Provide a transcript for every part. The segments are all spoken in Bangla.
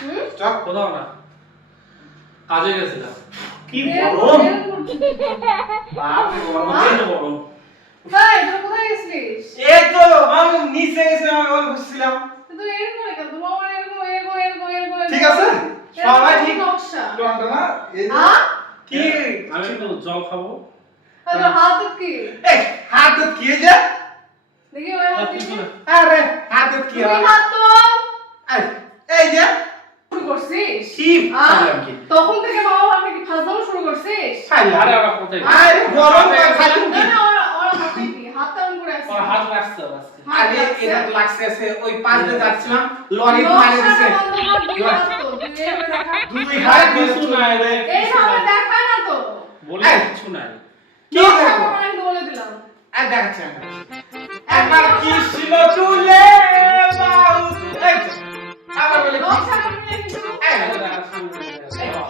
স্টপ। কোথাও না, কাজে গেছিলাম। কি গরম, বাপরে প্রচন্ড গরম। ভাই তোরা কোথায় গেছিলিস? এই তো আমি নিচে গেছিলাম, আমি বসছিলাম। তুই এরকম কেন? তোমার আমার এরকম ঠিক আছে সবাই ঠিক নকশা। টন্টা না এই যে হ্যাঁ? কি আমি একটু জল খাবো। তোর হাত কি? এই হাত কি যে দেখি ওই হাত কি? কিছু না। আরে হাত কি তুই হাত তো এই যে শুরু করছিস? কি বললাম কি তখন থেকে বাবা আমাকে কি ফাজলামো শুরু করছিস? আরে ওরা কোথায়? আরে গরম খাইছো না কি না ওরা হাতে কি? হাত টান করে আছে। ওরা হাত রাখছে আজকে। আরে এটা লাগছে আছে ওই পাশ দিয়ে যাচ্ছিলাম লরি মারে দিছে দুই হাত কিছু নাই রে। এইভাবে দেখায় না তো। বলে কিছু নাই। কি নকশা দেখো করে আমি বলে দিলাম। আর দেখাচ্ছি আমি একবার কৃষ্ণ তুলে বাউ এই তো আবার বলে নকশা করবি না কিছু?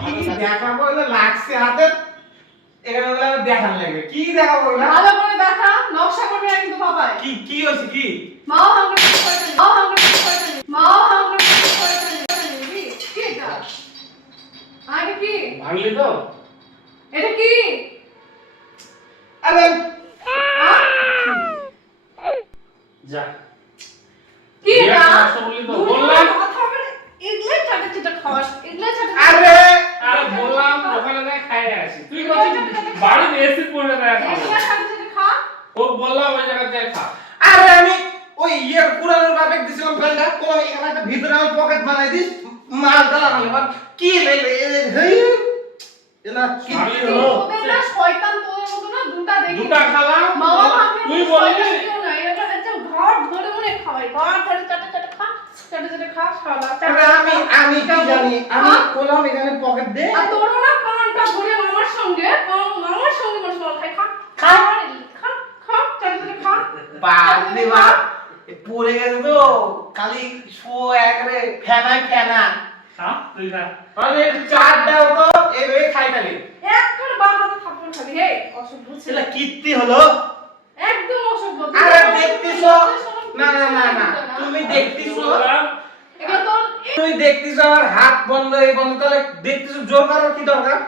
কি দেখাবো এটা লাগছে হাতে এখানে বলে আমি দেখান লাগবে কি দেখাবো না ভালো করে দেখা, নকশা করবি না কিন্তু বাবাই। কি কি হইছে কি মাও হাঙ্গর কিছু করতে নেই। মাও হাঙ্গর কিছু করতে নেই। মাও হাঙ্গর কিছু করতে নেই। কি এটা? আরে কি? ভাঙলি তো? এটা কি? আরে যা। কি বিরাট এটা? সমস্যা বললি তো? বললাম। কথা হবে না। এগুলো চাটা চাটা খাওয়াস। এগুলো চাটা আরে আরে বললাম ওখানে যাই খাইয়ে আসি। তুই বলছিস বাড়িতে এসি পড়ে দেয় খাবো। এগুলো চাটা চাটা খা। ও বললাম ওই জায়গায় যাই খা। আরে আমি ওই ইয়ের পুরানোর বাপে দিছিলাম ফেলটা কোন এখানে একটা ভিতরে আমি পকেট বানাই দিস মাল দাঁড়ানো এবার কি লেলে হেই এলা কি ভালোই তুই হলো। ওদের না শয়তান তোর মতো না দুটা দেখি। দুটা খালাম। মাও ভাববে তুই বললি না এটা হচ্ছে ঘর ধরে মনে খাওয়াই। ঘর ধরে চাটা চাটা খা। চাটা চাটা খা শালা। আরে আমি কি জানি আমি কোলাম এখানে পকেট দে আর তোর না কানটা ধরে মামার সঙ্গে মানুষ খাই খা। খা। খা খা চাটা চাটা খা। বাপ রে বাপ পড়ে গেছে তো খালি শো একরে ফেনা হ্যাঁ তুই না। আরে চাট দাও তো এভাবে খাই খালি এক করে বাবা হাতে থাপ্পড় খাবি হে অসভ্য ছেলে। এটা কীর্তি হলো একদম অসভ্য। আরে দেখতেছো না না না না তুমি দেখতেছো বললাম এগুলো তোর তুমি দেখতেছো আর হাত বন্ধ এই বন্ধ তাহলে দেখতেছো জোর করার কি দরকার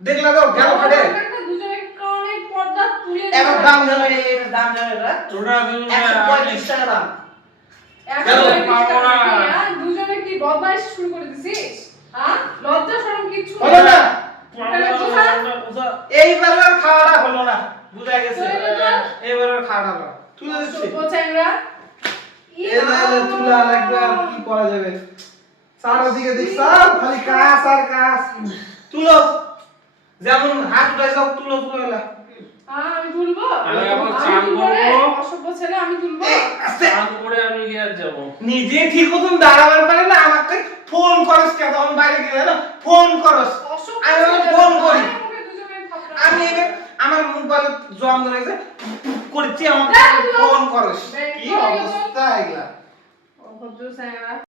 দেখলা তো গেল কাটে দুজনে কানে পর্দা তুলে এবার দাম জানো এর দাম জানো এটা তোরা দুজন 145 টাকা দাম দুজনে কি বদমাইশ শুরু করে দিছিস? হ্যাঁ লজ্জা শরম কিছু হলো না না। এইবার আর খাওয়াটা হলো না বুঝা গেছে হলো না? এইবার আর খাওয়াটা হলো না। তুলে দিচ্ছি বোঝাইরা এলে তুলা লাগবে আর কি করা যাবে চারদিকে দেখ সব খালি কাজ আর কাজ তুলো যেমন হাত উঠাইছ তুলো তুলো এলা আমি তুলবো আমি এখন চান তুলবো রে? করবো। অসভ্য ছেলে আমি তুলবো এই, আস্তে চান করে আমি গিয়ে আর যাবো। নিজে ঠিক মতন দাঁড়াবার পারে না আমাকে ফোন করস কে তখন বাইরে গেলে না ফোন করস অসভ্য আমি ছেলে। ফোন করি আমাকে দুজনে থাপড়া আমি এবার আমার মোবাইলে জম ধরেছে করছি আমাকে দেখ তুই ফোন করস দেখ কি তুই অবস্থা এগুলা অভদ্র ছেলে